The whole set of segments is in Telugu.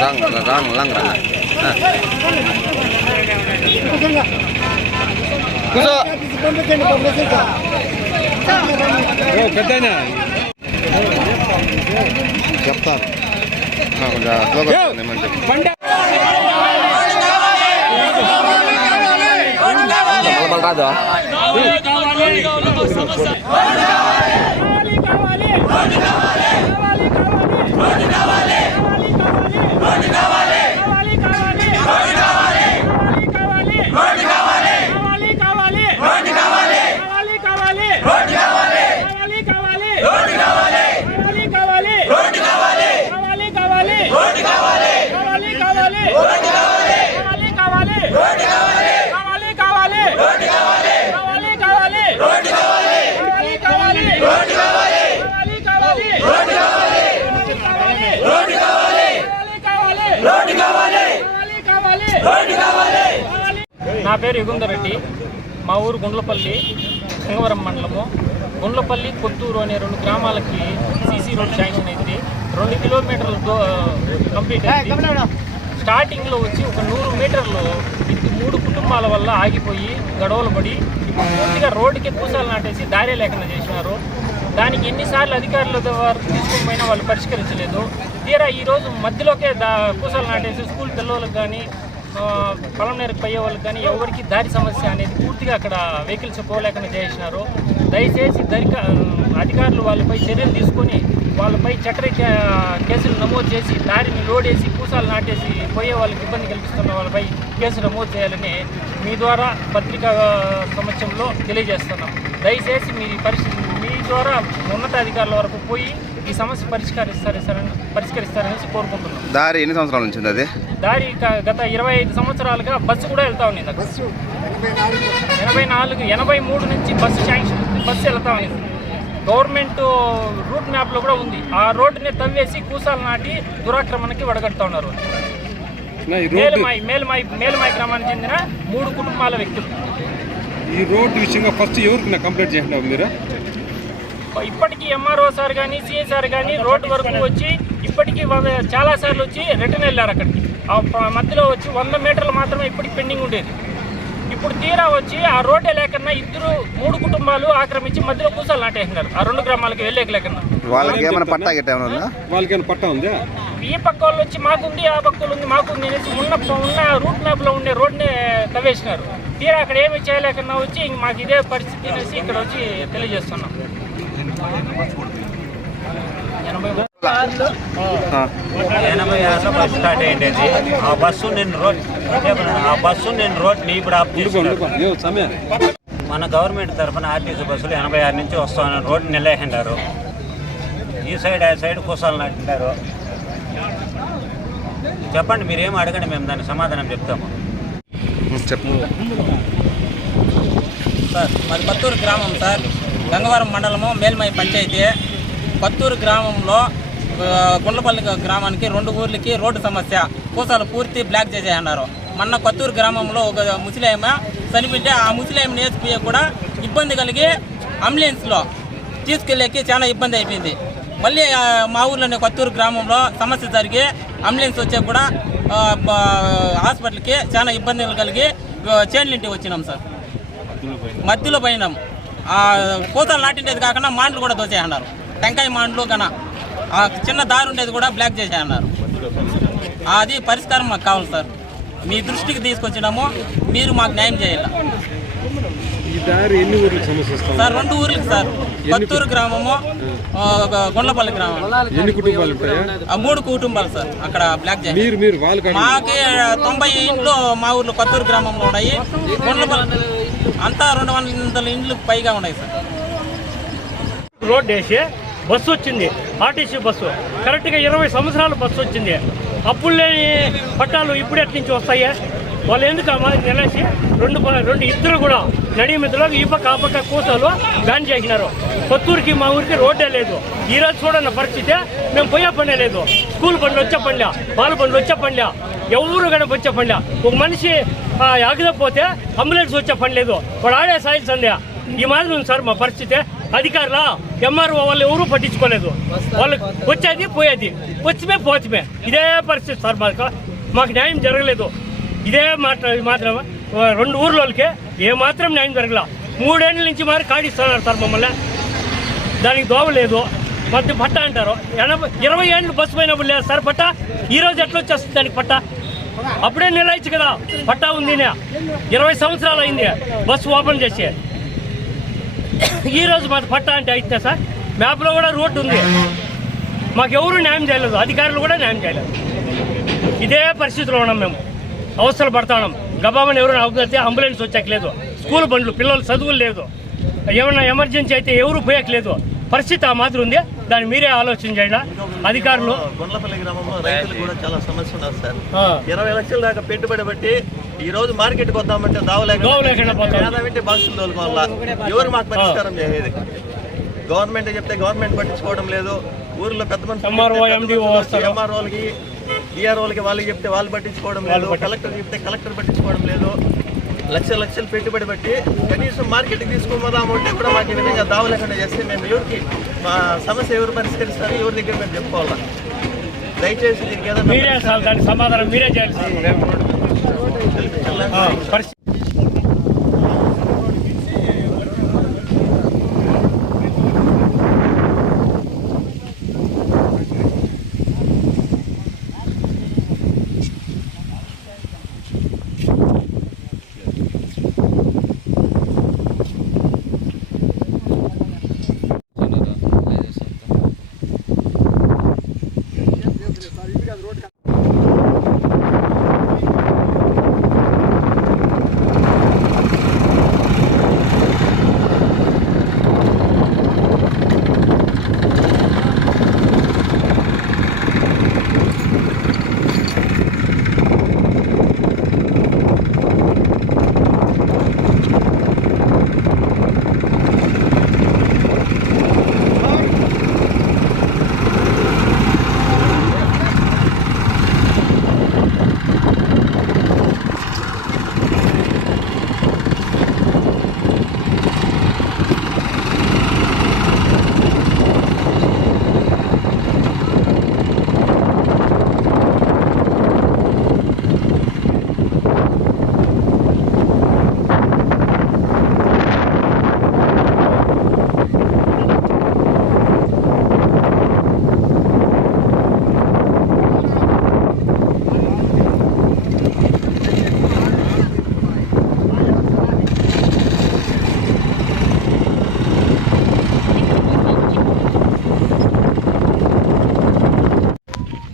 răng răng lăng răng కూర్చో పెద్దనా చెప్తాను కొంచెం స్లోగా చెప్పండి, ఏమని Burn it up! నా పేరు యుగుందరెడ్డి మా ఊరు గుండ్లపల్లి గంగవరం మండలము. గుండ్లపల్లి కొత్తూరు అనే రెండు గ్రామాలకి సీసీ రోడ్ శాంక్షన్ అయింది. రెండు కిలోమీటర్లు కంప్లీట్ అయింది. స్టార్టింగ్లో వచ్చి ఒక నూరు మీటర్లు ఇది మూడు కుటుంబాల వల్ల ఆగిపోయి గొడవలు పడి పూర్తిగా రోడ్డుకి పూసాలు నాటేసి దారి లేకుండా చేసినారు. దానికి ఎన్నిసార్లు అధికారుల వారు తీసుకుని పోయినా వాళ్ళు పరిష్కరించలేదు. తీరా ఈరోజు మధ్యలోకే దా పూసాలు నాటేసి స్కూల్ పిల్లలకు కానీ పొలం నేరకు పోయే వాళ్ళకి కానీ ఎవరికి దారి సమస్య అనేది పూర్తిగా అక్కడ వెహికల్స్ పోలేకుండా చేసినారు. దయచేసి దరిక అధికారులు వాళ్ళపై చర్యలు తీసుకొని వాళ్ళపై చట్టరీత్యా కేసులు నమోదు చేసి దారిని లోడేసి పూసాలు నాటేసి పోయే వాళ్ళకి ఇబ్బంది కల్పిస్తున్న వాళ్ళపై కేసు నమోదు చేయాలని మీ ద్వారా పత్రికా సమక్షంలో తెలియజేస్తున్నాం. దయచేసి మీ పరిస్థితి మీ ద్వారా ఉన్నతాధికారుల వరకు పోయి ఈ సమస్య పరిష్కరిస్తారని పరిష్కరిస్తారనేసి కోరుకుంటున్నాం. దారి ఎన్ని సంవత్సరాల నుంచి ఉంది అది? దారి గత ఇరవై ఐదు సంవత్సరాలుగా బస్సు కూడా వెళ్తా ఉంది అక్కడ ఎనభై నాలుగు. ఎనభై మూడు నుంచి బస్సు శాంక్షన్ బస్సు వెళ్తా ఉంది. గవర్నమెంట్ రూట్ మ్యాప్లో కూడా ఉంది. ఆ రోడ్డుని తవ్వేసి కూసాలు నాటి దురాక్రమణకి వడగడుతూ ఉన్నారు. నా ఈ రోడ్డు మేలుమాయి మేలుమాయి మేలుమాయి గ్రామానికి చెందిన మూడు కుటుంబాల వ్యక్తులు. ఈ రోడ్డు విషయంగా ఫస్ట్ ఎవరికి కంప్లైంట్ చేసినావు మీరు? ఇప్పటికీ ఎంఆర్ఓ సార్ కానీ సిఐ సార్ కానీ రోడ్డు వరకు వచ్చి ఇప్పటికీ వ- చాలా సార్లు వచ్చి రిటర్న్ వెళ్ళారు అక్కడికి. మధ్యలో వచ్చి వంద మీటర్లు మాత్రమే ఇప్పటికి పెండింగ్ ఉండేది. ఇప్పుడు తీరా వచ్చి ఆ రోడ్డే లేకన్నా ఇద్దరు మూడు కుటుంబాలు ఆక్రమించి మధ్యలో కూసాలు నాటేసినారు ఆ రెండు గ్రామాలకు వెళ్ళేక లేకన్నా. వాళ్ళకి ఏమైనా పట్టా వాళ్ళకి ఏమైనా పట్టా ఉందా? ఈ పక్క వాళ్ళు వచ్చి మాకుంది ఆ పక్క వాళ్ళు ఉంది మాకుంది అనేసి ఉన్న ఉన్న రూట్ మ్యాప్లో ఉండే రోడ్ని తవ్వేసినారు తీరా అక్కడ ఏమి చేయలేకన్నా వచ్చి ఇంక మాకు ఇదే పరిస్థితి అనేసి ఇక్కడ వచ్చి తెలియజేస్తున్నాం. ఎనభై ఆరులో బస్సు స్టార్ట్ అయ్యింది ఆ బస్సు నేను రోడ్ ఆ బస్సు నేను రోడ్ని ఇప్పుడు మన గవర్నమెంట్ తరఫున ఆర్టీసీ బస్సులు ఎనభై ఆరు నుంచి వస్తామని రోడ్డు నిలేసిండారు ఈ సైడ్ ఆ సైడ్ కుసాలు నాటిండారు. చెప్పండి మీరేం అడగండి మేము దానికి సమాధానం చెప్తాము. చెప్పు సార్ మాది కొత్తూరు గ్రామం సార్. గంగవరం మండలము మేల్మై పంచాయతీ. కొత్తూరు గ్రామంలో గుండ్లపల్లి గ్రామానికి రెండు ఊర్లకి రోడ్డు సమస్య. పూసాలు పూర్తి బ్లాక్ చేసేయన్నారు. మొన్న కొత్తూరు గ్రామంలో ఒక ముస్లిం చనిపోతే ఆ ముస్లిం నేర్చుకునే కూడా ఇబ్బంది కలిగి అంబులెన్స్లో తీసుకెళ్ళేకి చాలా ఇబ్బంది అయిపోయింది. మళ్ళీ మా ఊర్లోనే కొత్తూరు గ్రామంలో సమస్య జరిగి అంబులెన్స్ వచ్చే కూడా హాస్పిటల్కి చాలా ఇబ్బందులు కలిగి చేన్లింటికి వచ్చినాం సార్. మధ్యలో పోయినాం. ఆ పూతలు నాటిండేది కాకుండా మాండ్లు కూడా దోచేయన్నారు. టెంకాయ మాండ్లు కన ఆ చిన్న దారి ఉండేది కూడా బ్లాక్ చేసేయన్నారు. అది పరిష్కారం మాకు కావాలి సార్. మీ దృష్టికి తీసుకొచ్చినాము మీరు మాకు న్యాయం చేయాలి? ఈ దారి ఎన్ని ఊర్లకు సమస్య వస్తాం సార్ రెండు ఊర్లకి సార్. కొత్తూరు గ్రామము ఆ, గుండ్లపల్లి గ్రామం. ఎన్ని కుటుంబాలు ఉంటాయా? ఆ మూడు కుటుంబాలు సార్ అక్కడ బ్లాక్ చేసి మీరు మీరు వాళ్ళు కానీ మాకి తొంభై ఇండ్లు మా ఊర్లో కొత్తూరు గ్రామంలో ఉన్నాయి. గుండ్లపల్లి అంతా రెండు వందల ఇండ్లు పైగా ఉన్నాయి సార్. రోడ్ వేసి బస్సు వచ్చింది. RTC bus. కరెక్ట్గా ఇరవై సంవత్సరాల బస్సు వచ్చింది. అప్పుడు లేని పట్టాలు ఇప్పుడు ఎట్ల నుంచి వస్తాయి. వాళ్ళు ఎందుకు అమ్మా రెండు రెండు ఇద్దరు కూడా నడిమిద్దలో ఈ పక్క ఆ పక్క కూసలు బ్యాన్ చేసినారు. కొత్తూరుకి మా ఊరికి రోడ్డే లేదు. ఈ రోజు చూడన్న పరిస్థితి మేము పోయే పనే లేదు. స్కూల్ బండ్లు వచ్చే పనిలే పాల బండ్లు వచ్చే పనిలే ఎవరు కూడా వచ్చే పనిలే. ఒక మనిషి ఆగిపోతే అంబులెన్స్ వచ్చే పని లేదు. వాడు ఆడే సాయిల్ సంధ్య. ఈ మాదిరి ఉంది సార్ మా పరిస్థితి. అధికారుల? ఎంఆర్ఓ వాళ్ళు ఎవరూ పట్టించుకోలేదు. వాళ్ళు వచ్చేది పోయేది. వచ్చిమే పోచమే ఇదే పరిస్థితి. సార్ మాకు మాకు న్యాయం జరగలేదు. ఇదే మాట మాత్రం రెండు ఊర్లోకి ఏ మాత్రం న్యాయం జరగల. మూడేళ్ళ నుంచి మరి కాడిస్తున్నారు సార్ మమ్మల్ని. దానికి దోవ లేదు. మధ్య పట్ట అంటారు. ఎనభై ఇరవై ఏళ్ళు బస్సు పోయినప్పుడు లేదు సార్ పట్ట. ఈరోజు ఎట్లా వచ్చేస్తుంది దానికి పట్ట? అప్పుడే నిలయచ్చు కదా. పట్టా ఉంది ఇరవై సంవత్సరాలు అయింది. బస్సు ఓపెన్ చేసి. ఈ రోజు మాది పట్టా అంటే అయితే సార్. మ్యాప్లో కూడా రోడ్డు ఉంది. మాకు ఎవరు న్యాయం చేయలేదు. అధికారులు కూడా న్యాయం చేయలేదు. ఇదే పరిస్థితిలో ఉన్నాం మేము. అవసరాలు పడతా ఉన్నాం. గబామని ఎవరైనా అవుతే అంబులెన్స్ వచ్చాకలేదు స్కూల్ బండ్లు పిల్లలు చదువులు లేదు. ఏమైనా ఎమర్జెన్సీ అయితే ఎవరు పోయట్లేదు. పరిస్థితి ఆ మాదిరి ఉంది. దాన్ని మీరే ఆలోచన చేయండి. అధికారులు గుండ్లపల్లి గ్రామంలో రైతులు కూడా చాలా సమస్య ఉన్నారు సార్. ఇరవై లక్షల దాకా పెట్టుబడి బట్టి ఈ రోజు మార్కెట్కి వద్దామంటే దావ దోవ లేకుండా పోతాం. లేదంటే బస్సులు తోలుకోవాలా? ఎవరు మాకు పరిష్కారం చేసేది గవర్నమెంట్ చెప్తే గవర్నమెంట్ పట్టించుకోవడం లేదు. ఊర్లో పెద్ద మనుషులు వస్తారు. ఎంఆర్ఓలకి డిఆర్ఓలకి వాళ్ళకి చెప్తే వాళ్ళు పట్టించుకోవడం లేదు. కలెక్టర్ చెప్తే కలెక్టర్ పట్టించుకోవడం లేదు. లక్షల లక్షలు పెట్టుబడి పెట్టి కనీసం మార్కెట్కి తీసుకుపోదామంటే కూడా మాకు ఈ విధంగా దావ లేకుండా చేస్తే మేము ఎవరికి మా సమస్య ఎవరు పరిష్కరిస్తారు? ఎవరి దగ్గర మేము చెప్పుకోవాలా? దయచేసి దీనికి ఏదైనా సమాధానం మీరే చేయాలి పరిస్థితి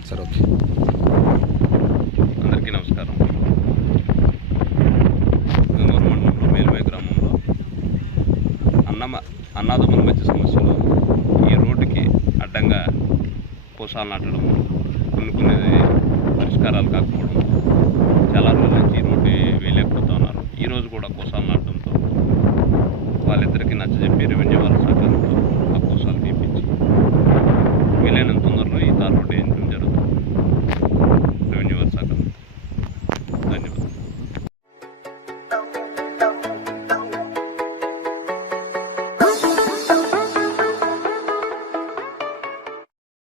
సరే ఓకే అందరికీ నమస్కారం గంగవరం మండలంలో మేలుమై గ్రామంలో అన్నమ అన్నదమ్ముల మధ్య సమస్యలు ఈ రోడ్డుకి అడ్డంగా కోసాలు నాటడం కొన్ని కొన్ని పరిష్కారాలు కాకపోవడం చాలా రోజుల నుంచి ఈ రోడ్డు వేయలేకపోతా ఉన్నారు. కూడా కోసాలు నాటడంతో వాళ్ళిద్దరికీ నచ్చజెప్పి రెవెన్యూ